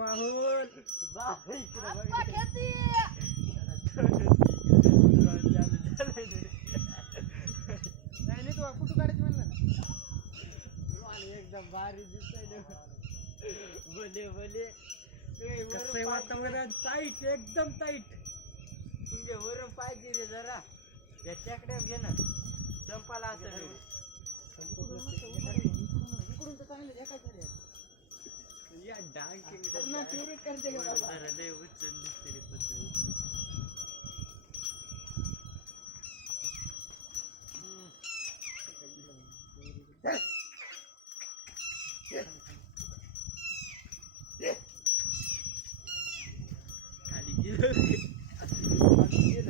माहोल नाही तू फोटो काढायची म्हणलं एकदम भारी दिसतंय भले भले कसं वातावरण टाईट एकदम टाईट तुमच्या वरून पाहिजे रे जरा या चेकड्यात घे ना संपाला असं इकडून तर चांगलं देखायचं रे या डांग ना फेवरेट करते का बाबा जरा लय उचल दिसते रे पतंग खाली गेलं